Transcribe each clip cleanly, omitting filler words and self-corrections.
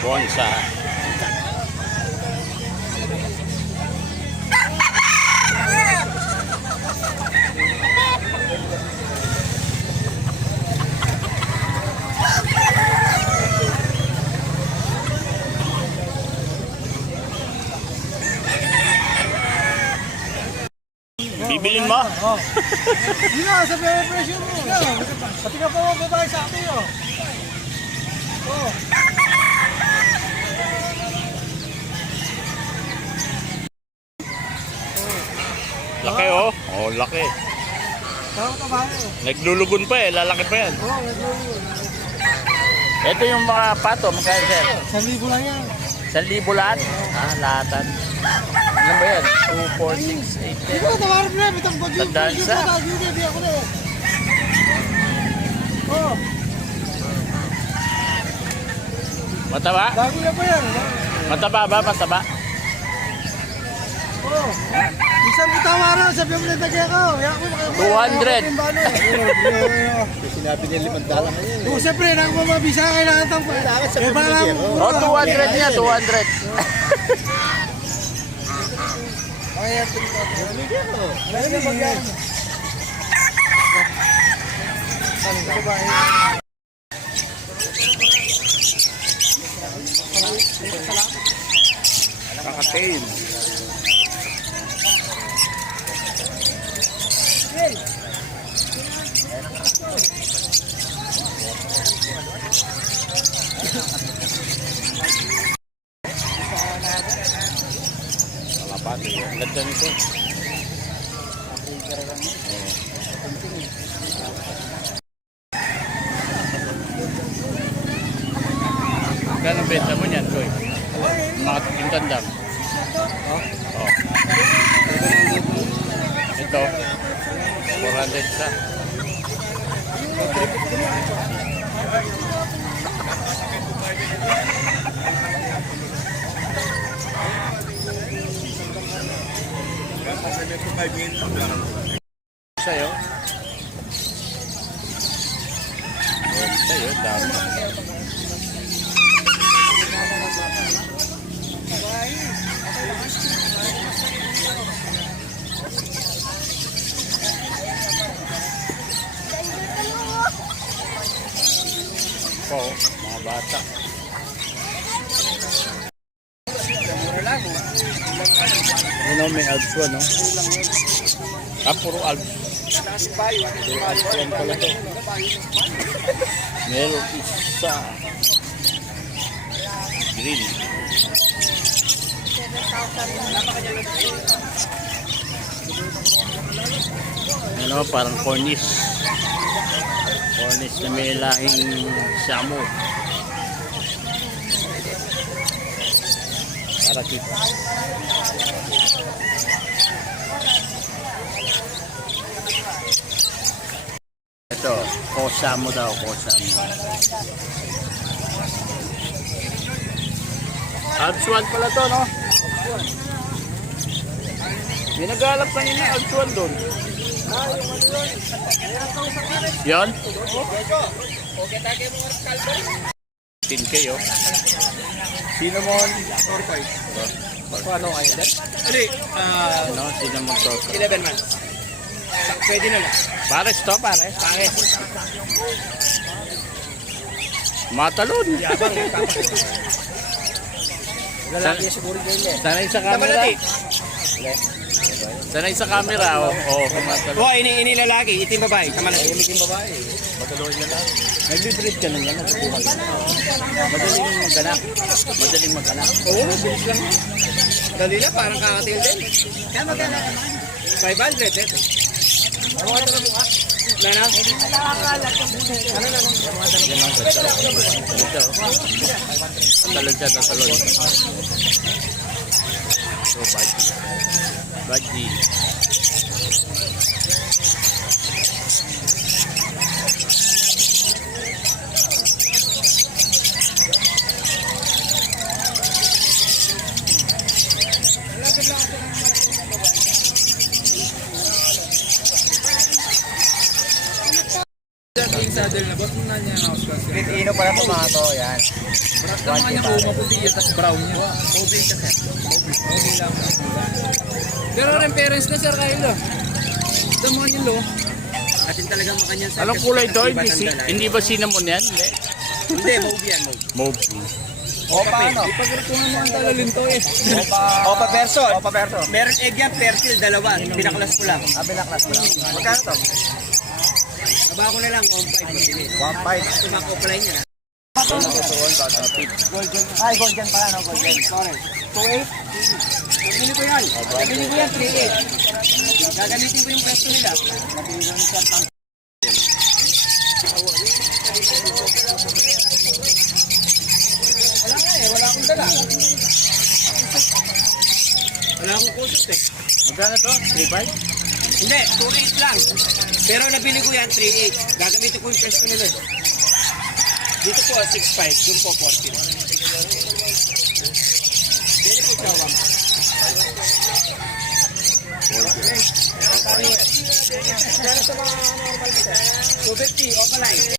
Bonsai. Bibilin mo? Oo. Hindi na, sabi ang presyo mo. Pati ka pa mo babae sa akin, oh. Oo. Laki oh. Oh, laki. Tawag ka ba? Naglulugon pa eh, lalaki pa yan. Oo, naglulo. Ito yung mga pato, magkano sir? 1,000 lang yan. 1,000 lahat? Ah, lahatan. Ano ba yan? 2, 4, 6, 8, 10. Ikaw, tawarap na. Bitang pag yung Tandaan presyo sa? mo, tawag yun, hindi ako na eh. Oo. Mataba? Bago na pa yan. Mataba ba? Mataba? Oo. Minsan itawaran, sabi mo na tagay ako. 200. Sinabi niya 500 ngayon. Oo, siyempre, nakapamabisa ka kailangan tang pa. Eh, parang... Oh, 200 niya, 200. Kaya ito. Kaya mag-yan. Kakatain. Kalapati, ang ganda nito. Kano benta mo niyan, Koy? Mga tindandam. Oh. Ito. 400 sa. Sa'yo. Sa'yo, dami. Po, mga bata. Ano, may alps ko, no? Ah, puro alps. Puro alps yan pala to. Meron isa. Green. Ano, parang cornish. Cornish na may lahing Shamu. Para kita. Ito, Kosamo daw, Kosamo. Alpswan pala to, no? May nag-aalap kanina, Alpswan doon. Yan? 10K, oh. Cinnamon. Paano kayo dyan? Ano, cinnamon sauce. 11 months. Pwede na lang. Pares to, pares. Pares. Matalon. Yabang yung lalaki siguro ganyan. Sanay sa camera. Sanay sa camera, oh. Oh, kumatalon. Oh, ini lalaki, itim babae. Tama na. Itim babae. Matulog na lang. Nag-breed ka na yan, nagkukuhan. Madaling maganak. Madaling maganak. Oo, mabilis lang. Dali na, parang kakatil din. Kaya magkano naman? 500, ito. Ano ka ito na mukha? Nana? Ano na? Yan ang ganda. Ito. Tatalog siya, tatalog. So, baji. Baji. saddle na boss, na niya house class yan. Pilipino pala po mga to, yan. Brat naman niya kung maputi yan, tapos brown niya. Moving ka sir. Okay lang. Pero rin parents na sir Kyle. Daman yung lo. Atin talagang makanyang sir. Anong kulay to? Hindi ba cinnamon yan? Hindi. Hindi, mauve yan, mauve. Mauve. Opa ano? Ipaglutuhan mo ang talalin to eh. Opa person. Opa person. Meron egg yan, persil, dalawa. Pinaklas ko lang. Pinaklas ko lang. Magkano to? Aba ko na lang, 1.5. 1.5. Tumak-offline yan. Golden. Ay, golden pala, no? Golden. Sorry. 2.8? Bili ko yan. Bili ko yan, 3.8. Gagamitin ko yung pesto nila. Nabili ko yung sartang. Wala nga eh, wala akong dala. Wala akong kusot eh. Magkano to? 3.5? Hindi, 2.8 lang. Pero nabili ko yan, 3.8. Gagamitin ko yung presto nila. Dito po, 6.5. Doon po, 40. Dito po, Chawang. Pero sa mga normal dito, 250, opaline.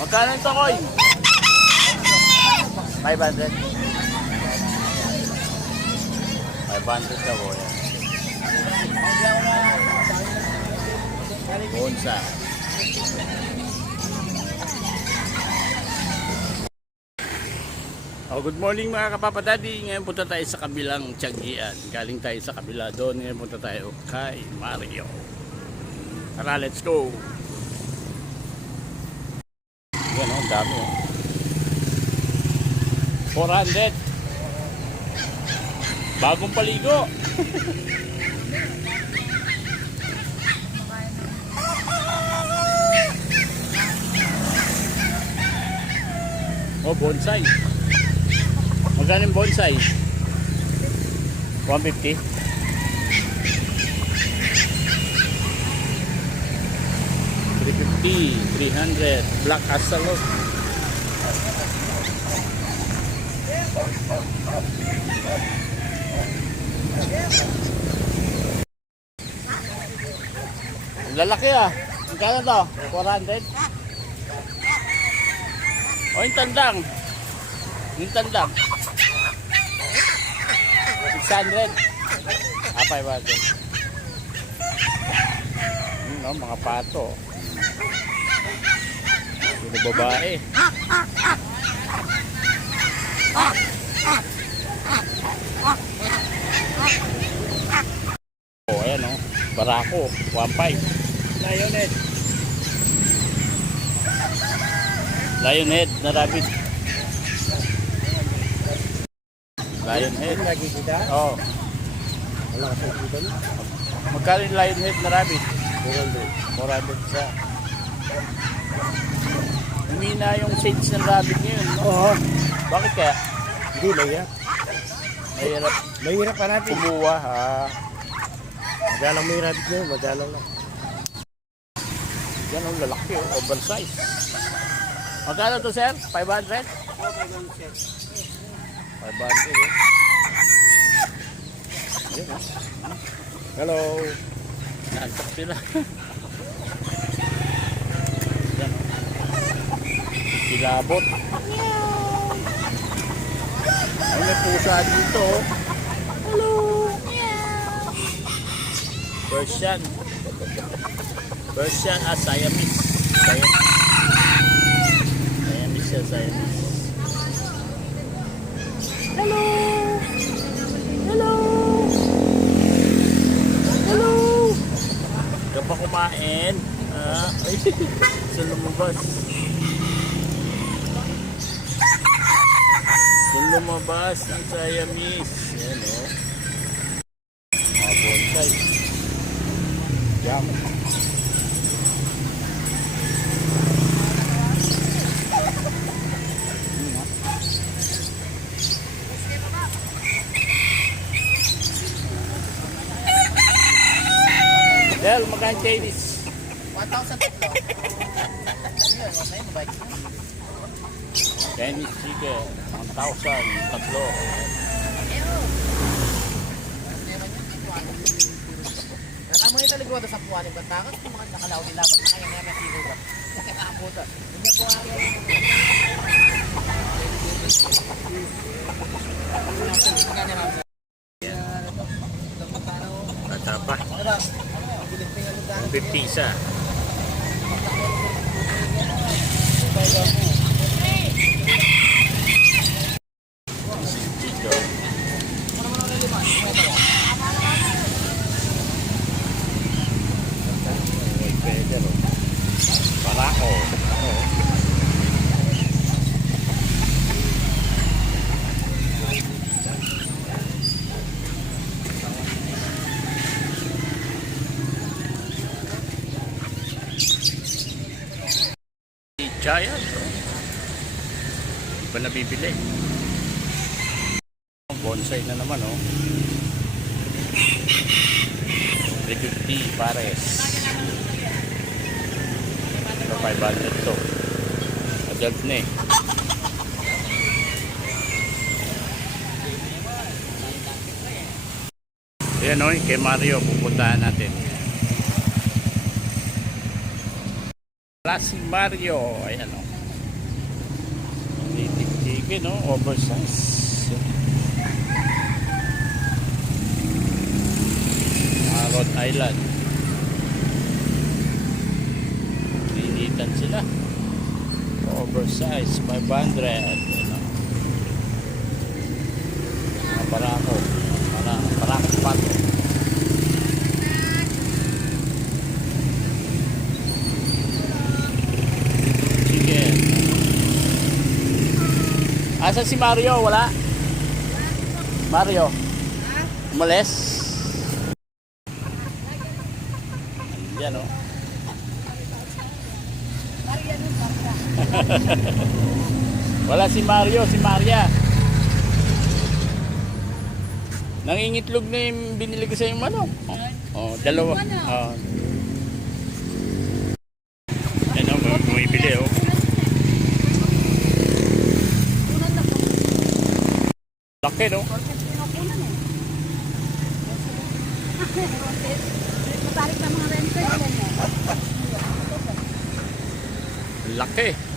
Magkano ito, Koy? 500. 500 ka, Koy. Bonsai. Oh, good morning mga kapapadadi. Ngayon punta tayo sa kabilang Tianggian. Galing tayo sa kabila doon. Ngayon punta tayo kay Mario. Tara, let's go. Yan o, dami o. 400. Bagong paligo. Oh, bonsai. Magkano yung bonsai? 150. 300 black asalo. Ang lalaki ah. Magkano to? 400. O yung tandang. Yung tandang 600. 500. No, mga pato. Yung babae. Oh, ayan oh. Barako, 1.5. Lionhead. Lionhead na rabbit. Lionhead. Nakikita? Oh. Wala ka sa kita niya. Magkano yung lionhead na rabbit? 400. 400 sa. Humina yung shades ng rabbit ngayon. No? Oo. Bakit kaya? Hindi, mahirap. Mahirap Mahirap pa natin. kumuha ha. Madalang mahirap niya, madalang lang. Yan ang lalaki oh, oversize. Magkano to sir? 500? 500 eh. Yan oh. Hello. Naantok sila. Yan oh. Kilabot. Ay, may pusa dito oh. Hello. Persian. Persian Siamese. Siamese siya, Siamese. Hello. Hello. Hello. Ka pa kumain? Ay, sa lumabas. Sa lumabas ang Siamese. Yan o. Mga bonsai. Yan. Del, magkano Chinese? 1,000 tatlo. Yun, wala yung bike. Chinese chicken, 1,000, tatlo. Nakamo yung taligwada sa puwan ng Bantakas, kung mga nakalaw nila, ba't kaya nga nasino ba? Kaya nakaputa. Hindi po nga Bata pa. 150 isa. Chico. May pwede, no? Parako. Giant. Hindi pa nabibili. Bonsai na naman, oh. 350 pares. Ito 500 to. Adult na eh. Ayan, oh, kay Mario pupuntahan natin. Si Mario, ayan o. Native chicken, no? Oversize. Rhode Island. Linitan sila. Oversize, 500. Ano? Mga barako. Barako pato. Asa si Mario? Wala? Mario? Umalis? Yan o. Wala si Mario, si Maria. Nangingitlog na yung binili ko sa yung manok. Oh, dalawa. Oh. Yan o, bumibili o. Laki, no? Laki.